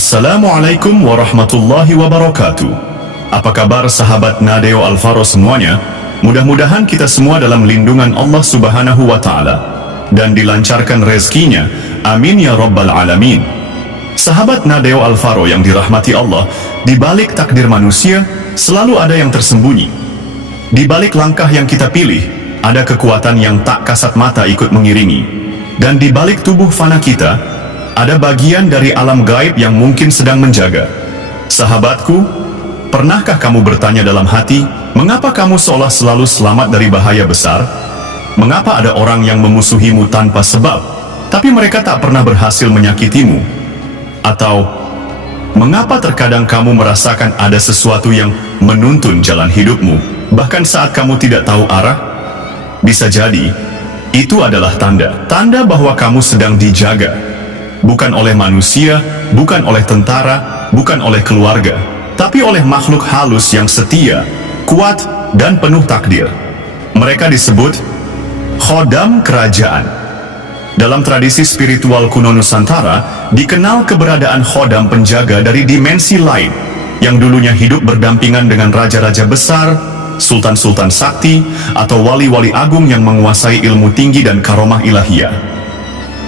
Assalamualaikum warahmatullahi wabarakatuh. Apa kabar sahabat Nadeo Alvaro semuanya? Mudah-mudahan kita semua dalam lindungan Allah Subhanahu wa Ta'ala dan dilancarkan rezekinya. Amin ya rabbal alamin. Sahabat Nadeo Alvaro yang dirahmati Allah, di balik takdir manusia selalu ada yang tersembunyi. Di balik langkah yang kita pilih, ada kekuatan yang tak kasat mata ikut mengiringi. Dan di balik tubuh fana kita, ada bagian dari alam gaib yang mungkin sedang menjaga. Sahabatku, pernahkah kamu bertanya dalam hati, mengapa kamu seolah selalu selamat dari bahaya besar? Mengapa ada orang yang memusuhimu tanpa sebab, tapi mereka tak pernah berhasil menyakitimu? Atau, mengapa terkadang kamu merasakan ada sesuatu yang menuntun jalan hidupmu, bahkan saat kamu tidak tahu arah? Bisa jadi, itu adalah tanda bahwa kamu sedang dijaga. Bukan oleh manusia, bukan oleh tentara, bukan oleh keluarga, tapi oleh makhluk halus yang setia, kuat, dan penuh takdir. Mereka disebut khodam kerajaan. Dalam tradisi spiritual kuno Nusantara, dikenal keberadaan khodam penjaga dari dimensi lain, yang dulunya hidup berdampingan dengan raja-raja besar, sultan-sultan sakti, atau wali-wali agung yang menguasai ilmu tinggi dan karomah ilahiyah.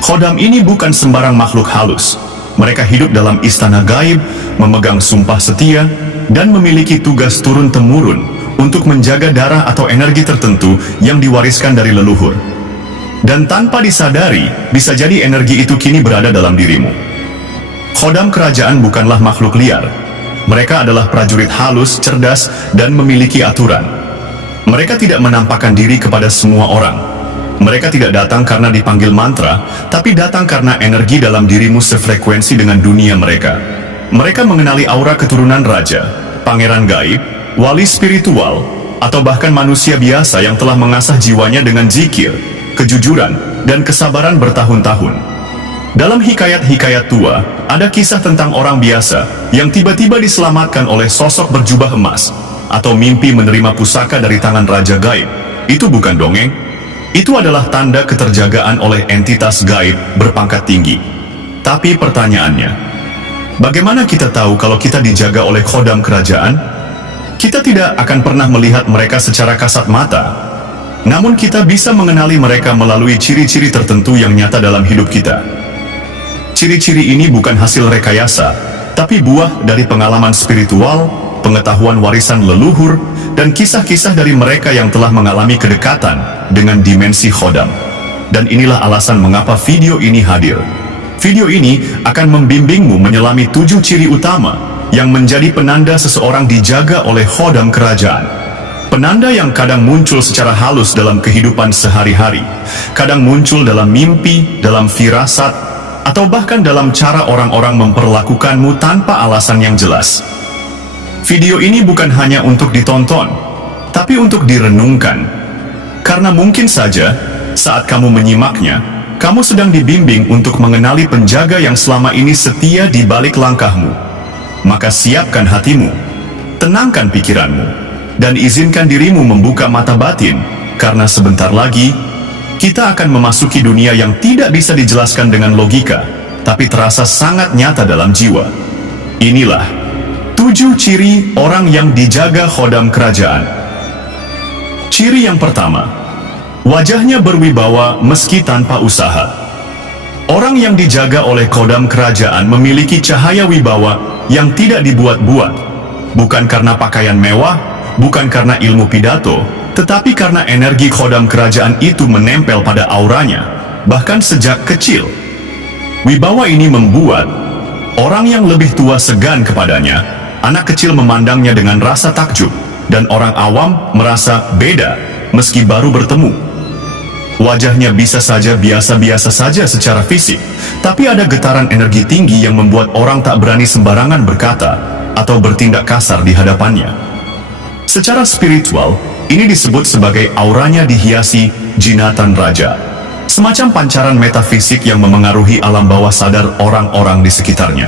Khodam ini bukan sembarang makhluk halus. Mereka hidup dalam istana gaib, memegang sumpah setia, dan memiliki tugas turun-temurun untuk menjaga darah atau energi tertentu yang diwariskan dari leluhur. Dan tanpa disadari, bisa jadi energi itu kini berada dalam dirimu. Khodam kerajaan bukanlah makhluk liar. Mereka adalah prajurit halus, cerdas, dan memiliki aturan. Mereka tidak menampakkan diri kepada semua orang. Mereka tidak datang karena dipanggil mantra, tapi datang karena energi dalam dirimu sefrekuensi dengan dunia mereka. Mereka mengenali aura keturunan raja, pangeran gaib, wali spiritual, atau bahkan manusia biasa yang telah mengasah jiwanya dengan zikir, kejujuran, dan kesabaran bertahun-tahun. Dalam hikayat-hikayat tua, ada kisah tentang orang biasa yang tiba-tiba diselamatkan oleh sosok berjubah emas, atau mimpi menerima pusaka dari tangan raja gaib. Itu bukan dongeng. Itu adalah tanda keterjagaan oleh entitas gaib berpangkat tinggi. Tapi pertanyaannya, bagaimana kita tahu kalau kita dijaga oleh khodam kerajaan? Kita tidak akan pernah melihat mereka secara kasat mata, namun kita bisa mengenali mereka melalui ciri-ciri tertentu yang nyata dalam hidup kita. Ciri-ciri ini bukan hasil rekayasa, tapi buah dari pengalaman spiritual, pengetahuan warisan leluhur, dan kisah-kisah dari mereka yang telah mengalami kedekatan dengan dimensi khodam. Dan inilah alasan mengapa video ini hadir. Video ini akan membimbingmu menyelami 7 ciri utama yang menjadi penanda seseorang dijaga oleh khodam kerajaan. Penanda yang kadang muncul secara halus dalam kehidupan sehari-hari, kadang muncul dalam mimpi, dalam firasat, atau bahkan dalam cara orang-orang memperlakukanmu tanpa alasan yang jelas. Video ini bukan hanya untuk ditonton, tapi untuk direnungkan. Karena mungkin saja, saat kamu menyimaknya, kamu sedang dibimbing untuk mengenali penjaga yang selama ini setia di balik langkahmu. Maka siapkan hatimu, tenangkan pikiranmu, dan izinkan dirimu membuka mata batin, karena sebentar lagi, kita akan memasuki dunia yang tidak bisa dijelaskan dengan logika, tapi terasa sangat nyata dalam jiwa. Inilah 7 ciri orang yang dijaga khodam kerajaan. Ciri yang pertama, wajahnya berwibawa meski tanpa usaha. Orang yang dijaga oleh khodam kerajaan memiliki cahaya wibawa yang tidak dibuat-buat, bukan karena pakaian mewah, bukan karena ilmu pidato, tetapi karena energi khodam kerajaan itu menempel pada auranya, bahkan sejak kecil. Wibawa ini membuat orang yang lebih tua segan kepadanya, anak kecil memandangnya dengan rasa takjub, dan orang awam merasa beda meski baru bertemu. Wajahnya bisa saja biasa-biasa saja secara fisik, tapi ada getaran energi tinggi yang membuat orang tak berani sembarangan berkata atau bertindak kasar di hadapannya. Secara spiritual, ini disebut sebagai auranya dihiasi jinatan raja, semacam pancaran metafisik yang memengaruhi alam bawah sadar orang-orang di sekitarnya.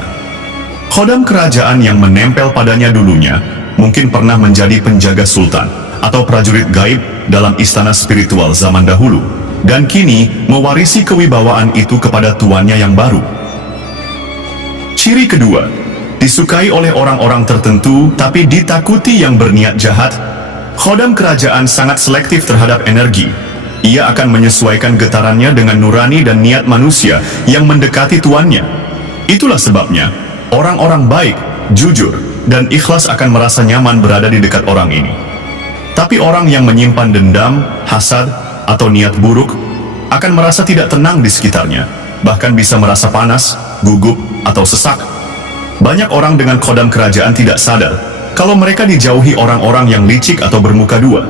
Khodam kerajaan yang menempel padanya dulunya mungkin pernah menjadi penjaga sultan atau prajurit gaib dalam istana spiritual zaman dahulu, dan kini mewarisi kewibawaan itu kepada tuannya yang baru. Ciri kedua, disukai oleh orang-orang tertentu tapi ditakuti yang berniat jahat. Khodam kerajaan sangat selektif terhadap energi. Ia akan menyesuaikan getarannya dengan nurani dan niat manusia yang mendekati tuannya. Itulah sebabnya, orang-orang baik, jujur, dan ikhlas akan merasa nyaman berada di dekat orang ini. Tapi orang yang menyimpan dendam, hasad, atau niat buruk akan merasa tidak tenang di sekitarnya, bahkan bisa merasa panas, gugup, atau sesak. Banyak orang dengan khodam kerajaan tidak sadar kalau mereka dijauhi orang-orang yang licik atau bermuka dua.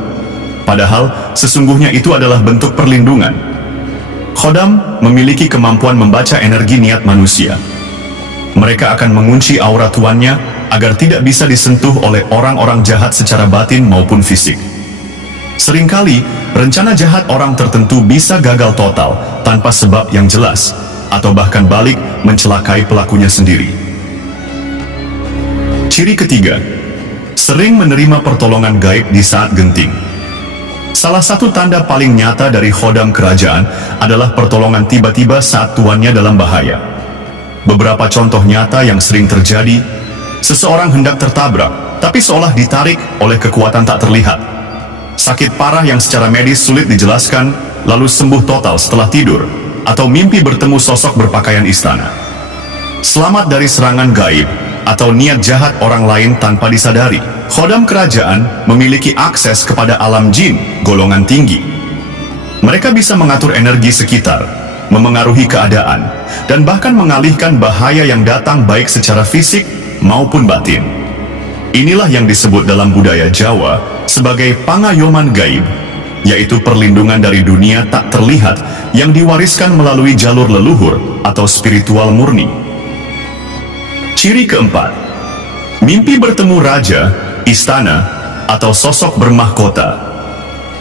Padahal, sesungguhnya itu adalah bentuk perlindungan. Khodam memiliki kemampuan membaca energi niat manusia. Mereka akan mengunci aura tuannya agar tidak bisa disentuh oleh orang-orang jahat secara batin maupun fisik. Seringkali, rencana jahat orang tertentu bisa gagal total tanpa sebab yang jelas, atau bahkan balik mencelakai pelakunya sendiri. Ciri ketiga, sering menerima pertolongan gaib di saat genting. Salah satu tanda paling nyata dari khodam kerajaan adalah pertolongan tiba-tiba saat tuannya dalam bahaya. Beberapa contoh nyata yang sering terjadi, seseorang hendak tertabrak, tapi seolah ditarik oleh kekuatan tak terlihat. Sakit parah yang secara medis sulit dijelaskan, lalu sembuh total setelah tidur, atau mimpi bertemu sosok berpakaian istana. Selamat dari serangan gaib, atau niat jahat orang lain tanpa disadari. Khodam kerajaan memiliki akses kepada alam jin golongan tinggi. Mereka bisa mengatur energi sekitar, memengaruhi keadaan, dan bahkan mengalihkan bahaya yang datang baik secara fisik maupun batin. Inilah yang disebut dalam budaya Jawa sebagai pangayoman gaib, yaitu perlindungan dari dunia tak terlihat yang diwariskan melalui jalur leluhur atau spiritual murni. Ciri keempat, mimpi bertemu raja, istana, atau sosok bermahkota.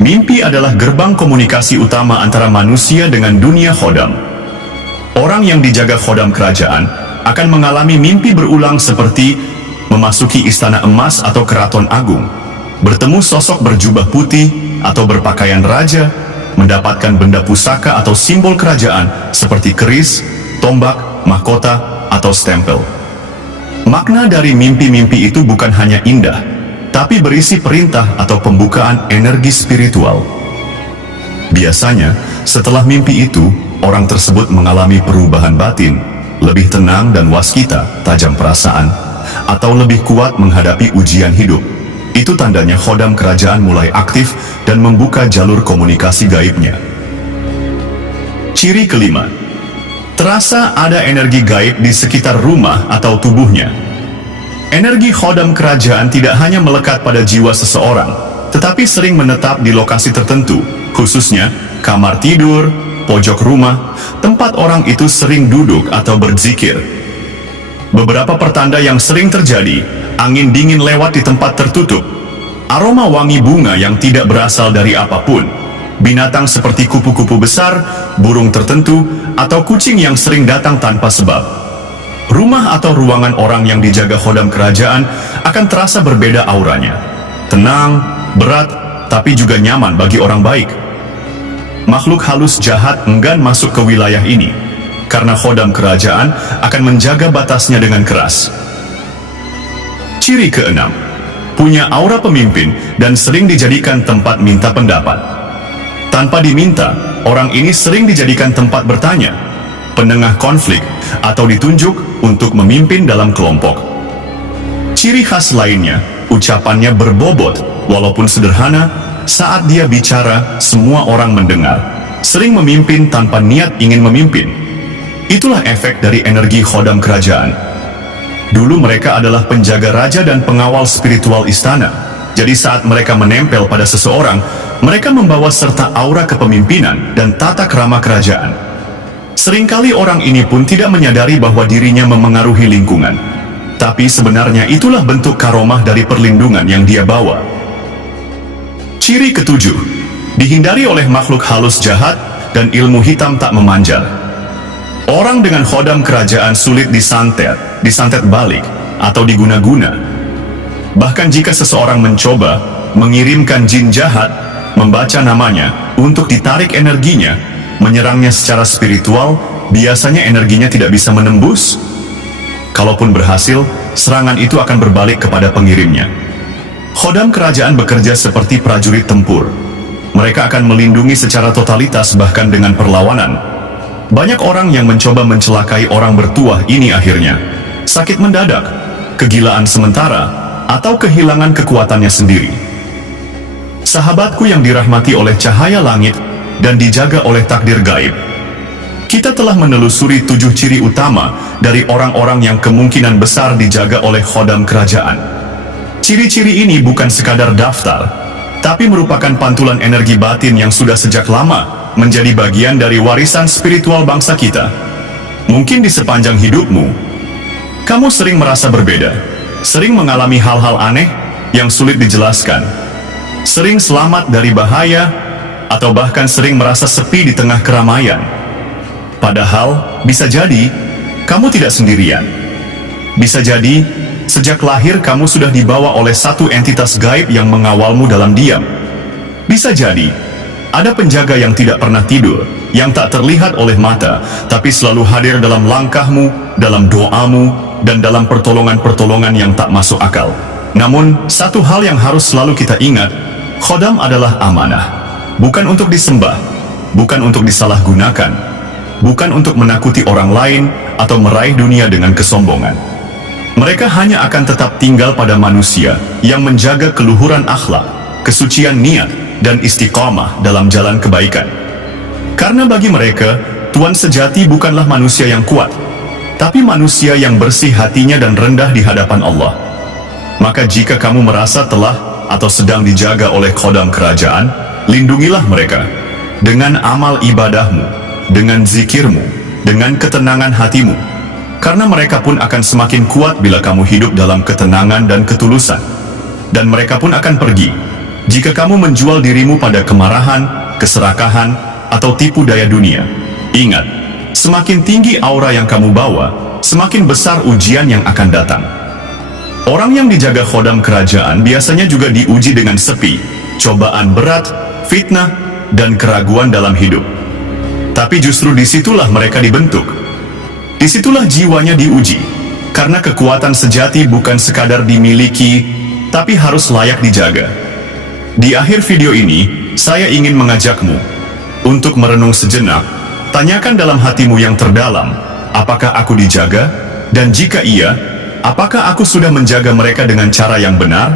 Mimpi adalah gerbang komunikasi utama antara manusia dengan dunia khodam. Orang yang dijaga khodam kerajaan akan mengalami mimpi berulang seperti memasuki istana emas atau keraton agung, bertemu sosok berjubah putih atau berpakaian raja, mendapatkan benda pusaka atau simbol kerajaan seperti keris, tombak, mahkota, atau stempel. Makna dari mimpi-mimpi itu bukan hanya indah, tapi berisi perintah atau pembukaan energi spiritual. Biasanya, setelah mimpi itu, orang tersebut mengalami perubahan batin, lebih tenang dan waskita, tajam perasaan, atau lebih kuat menghadapi ujian hidup. Itu tandanya khodam kerajaan mulai aktif dan membuka jalur komunikasi gaibnya. Ciri kelima, terasa ada energi gaib di sekitar rumah atau tubuhnya. Energi khodam kerajaan tidak hanya melekat pada jiwa seseorang, tetapi sering menetap di lokasi tertentu, khususnya kamar tidur, pojok rumah, tempat orang itu sering duduk atau berzikir. Beberapa pertanda yang sering terjadi, angin dingin lewat di tempat tertutup, aroma wangi bunga yang tidak berasal dari apapun, binatang seperti kupu-kupu besar, burung tertentu, atau kucing yang sering datang tanpa sebab. Rumah atau ruangan orang yang dijaga khodam kerajaan akan terasa berbeda auranya. Tenang, berat, tapi juga nyaman bagi orang baik. Makhluk halus jahat enggan masuk ke wilayah ini, karena khodam kerajaan akan menjaga batasnya dengan keras. Ciri keenam, punya aura pemimpin dan sering dijadikan tempat minta pendapat. Tanpa diminta, orang ini sering dijadikan tempat bertanya, penengah konflik, atau ditunjuk untuk memimpin dalam kelompok. Ciri khas lainnya, ucapannya berbobot, walaupun sederhana, saat dia bicara, semua orang mendengar. Sering memimpin tanpa niat ingin memimpin. Itulah efek dari energi khodam kerajaan. Dulu mereka adalah penjaga raja dan pengawal spiritual istana. Jadi saat mereka menempel pada seseorang, mereka membawa serta aura kepemimpinan dan tata krama kerajaan. Seringkali orang ini pun tidak menyadari bahwa dirinya memengaruhi lingkungan. Tapi sebenarnya itulah bentuk karomah dari perlindungan yang dia bawa. Ciri ketujuh, dihindari oleh makhluk halus jahat dan ilmu hitam tak memanjar. Orang dengan khodam kerajaan sulit disantet balik, atau diguna-guna. Bahkan jika seseorang mencoba mengirimkan jin jahat, membaca namanya untuk ditarik energinya, menyerangnya secara spiritual, biasanya energinya tidak bisa menembus. kalaupun berhasil, serangan itu akan berbalik kepada pengirimnya. Khodam kerajaan bekerja seperti prajurit tempur. Mereka akan melindungi secara totalitas bahkan dengan perlawanan. Banyak orang yang mencoba mencelakai orang bertuah ini akhirnya sakit mendadak, kegilaan sementara, atau kehilangan kekuatannya sendiri. Sahabatku yang dirahmati oleh cahaya langit dan dijaga oleh takdir gaib, kita telah menelusuri 7 ciri utama dari orang-orang yang kemungkinan besar dijaga oleh khodam kerajaan. Ciri-ciri ini bukan sekadar daftar, tapi merupakan pantulan energi batin yang sudah sejak lama menjadi bagian dari warisan spiritual bangsa kita. Mungkin di sepanjang hidupmu, kamu sering merasa berbeda, sering mengalami hal-hal aneh yang sulit dijelaskan, sering selamat dari bahaya, atau bahkan sering merasa sepi di tengah keramaian. Padahal, bisa jadi, kamu tidak sendirian. Bisa jadi, sejak lahir kamu sudah dibawa oleh satu entitas gaib yang mengawalmu dalam diam. Bisa jadi, ada penjaga yang tidak pernah tidur, yang tak terlihat oleh mata, tapi selalu hadir dalam langkahmu, dalam doamu, dan dalam pertolongan-pertolongan yang tak masuk akal. Namun, satu hal yang harus selalu kita ingat, khodam adalah amanah. Bukan untuk disembah, bukan untuk disalahgunakan, bukan untuk menakuti orang lain atau meraih dunia dengan kesombongan. Mereka hanya akan tetap tinggal pada manusia yang menjaga keluhuran akhlak, kesucian niat, dan istiqamah dalam jalan kebaikan. Karena bagi mereka, Tuan sejati bukanlah manusia yang kuat, tapi manusia yang bersih hatinya dan rendah di hadapan Allah. Maka jika kamu merasa telah atau sedang dijaga oleh khodam kerajaan, lindungilah mereka dengan amal ibadahmu, dengan zikirmu, dengan ketenangan hatimu. Karena mereka pun akan semakin kuat bila kamu hidup dalam ketenangan dan ketulusan. Dan mereka pun akan pergi jika kamu menjual dirimu pada kemarahan, keserakahan, atau tipu daya dunia. Ingat, semakin tinggi aura yang kamu bawa, semakin besar ujian yang akan datang. Orang yang dijaga khodam kerajaan biasanya juga diuji dengan sepi, cobaan berat, fitnah, dan keraguan dalam hidup. Tapi justru disitulah mereka dibentuk. Disitulah jiwanya diuji, karena kekuatan sejati bukan sekadar dimiliki, tapi harus layak dijaga. Di akhir video ini, saya ingin mengajakmu untuk merenung sejenak. Tanyakan dalam hatimu yang terdalam, apakah aku dijaga? Dan jika iya, apakah aku sudah menjaga mereka dengan cara yang benar?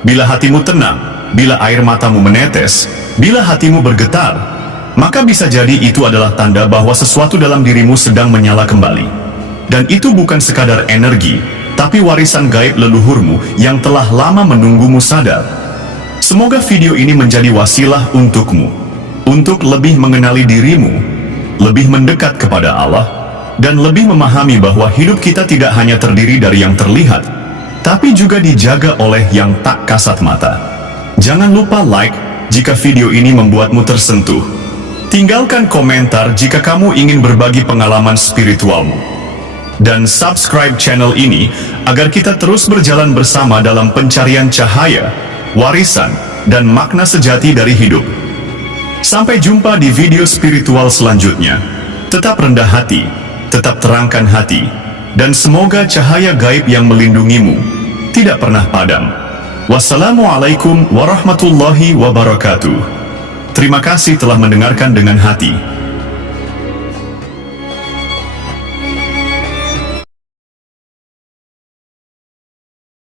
Bila hatimu tenang, bila air matamu menetes, bila hatimu bergetar, maka bisa jadi itu adalah tanda bahwa sesuatu dalam dirimu sedang menyala kembali. Dan itu bukan sekadar energi, tapi warisan gaib leluhurmu yang telah lama menunggumu sadar. Semoga video ini menjadi wasilah untukmu, untuk lebih mengenali dirimu, lebih mendekat kepada Allah, dan lebih memahami bahwa hidup kita tidak hanya terdiri dari yang terlihat, tapi juga dijaga oleh yang tak kasat mata. Jangan lupa like jika video ini membuatmu tersentuh. Tinggalkan komentar jika kamu ingin berbagi pengalaman spiritualmu. Dan subscribe channel ini agar kita terus berjalan bersama dalam pencarian cahaya, warisan, dan makna sejati dari hidup. Sampai jumpa di video spiritual selanjutnya. Tetap rendah hati, tetap terangkan hati, dan semoga cahaya gaib yang melindungimu tidak pernah padam. Wassalamualaikum warahmatullahi wabarakatuh. Terima kasih telah mendengarkan dengan hati.